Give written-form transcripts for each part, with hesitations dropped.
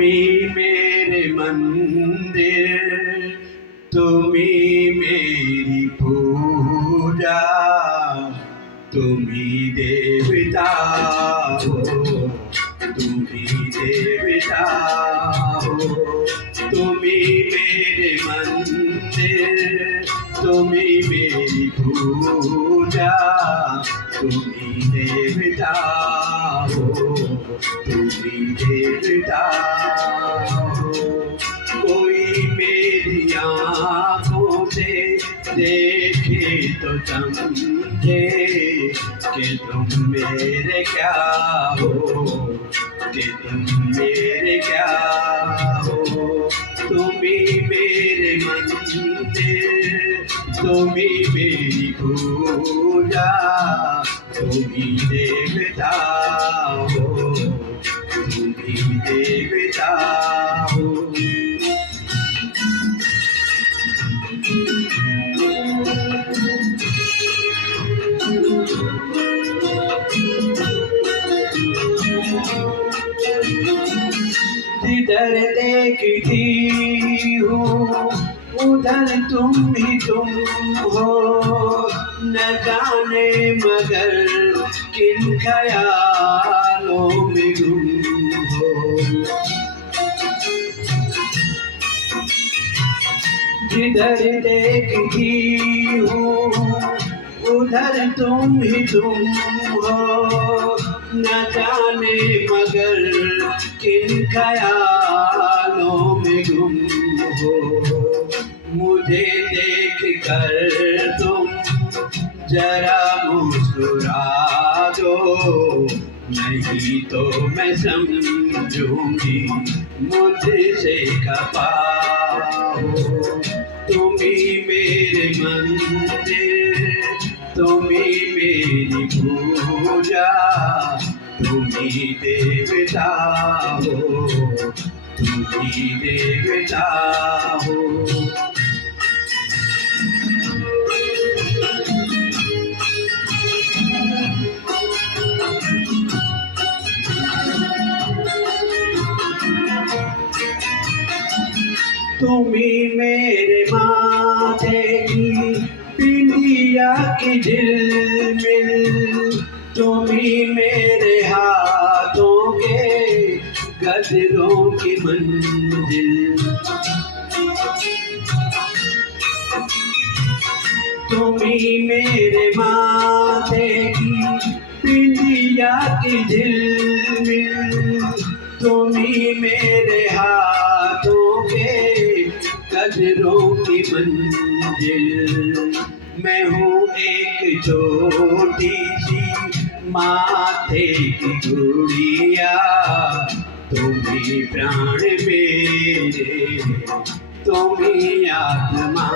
তুমি मेरे मंदिर, তুমি मेरी पूजा, তুমি देवता हो, তুমি देवता हो। তুমি मेरे मंदिर, তুমি मेरी पूजा, তুমি देवता हो, তুমি देवता हो। कोई मेरी आँखों से देखे तो समझे कि तुम मेरे क्या हो, कि तुम मेरे क्या हो। तुम्ही मेरे मंदिर, तुम्ही मेरी पूजा, तुम्ही देवता हो, तुम्ही देवता हो। जिधर देखती हूँ उधर तुम ही तुम हो, न जाने मगर किन ख्यालों में गुम हो। जिधर देखती हूँ उधर तुम ही तुम हो, न जाने मगर किन ख्यालों में गुम हो। मुझे देख कर तुम जरा मुस्कुरा दो, नहीं तो मैं समझूंगी मुझसे खफा हो। तुम्ही मेरे मंदिर, तुम्ही मेरी पूजा, तुम्ही देवता हो, तुम्ही देवता हो। तुम्ही मेरे माथे की बिंदिया की झिलमिल, तुम्ही मेरे हाथों के गजरों की मंजिल। तुम्ही मेरे माथे की बिंदिया की झिलमिल, तुम्ही मेरे हाथों के गजरों की मंजिल। मैं हूँ एक छोटी सी माथे की गुड़िया, तुम्ही प्राण मेरे, तुम्ही आत्मा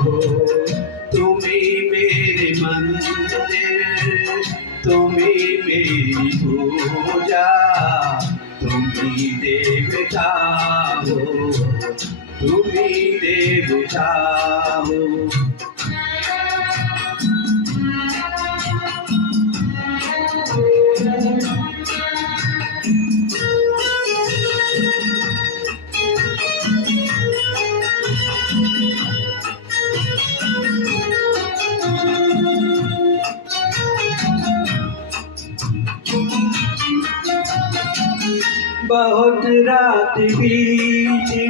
हो। तुम्ही मेरे मंदिर, तुम्ही मेरी पूजा, तुम्ही देवता हो, तुम्ही देवता हो। बहुत रात बीती,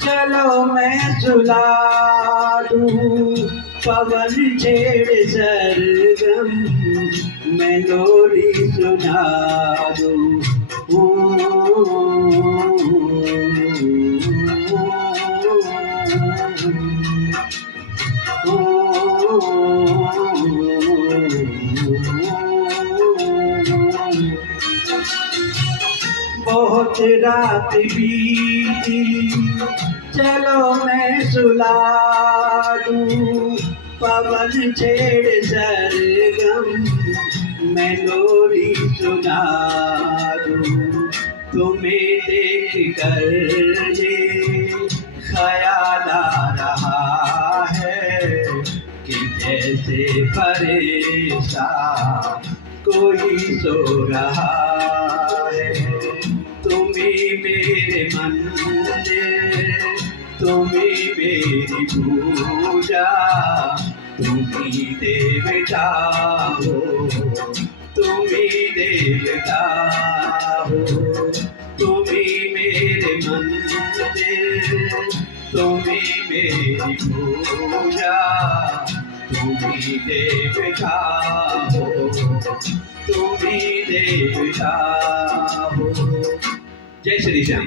चलो मैं सुला दूँ, पवन छेड़ सरगम मैं लोरी सुना दूँ। बहुत रात बीती, चलो मैं सुला दूँ, पवन छेड़ सरगम मैं लोरी सुना दूँ। तुम्हें देख कर ये ख्याल आ रहा है कि जैसे परेशान कोई सो रहा है। तुम्ही मेरे मंदिर, तुम्ही मेरी पूजा, तुम्ही देवता हो, तुम्ही देवता हो, तुम्ही मेरे मंदिर, तुम्ही मेरी पूजा, तुम्ही देवता हो, तुम्ही देवता हो। जय श्री श्याम।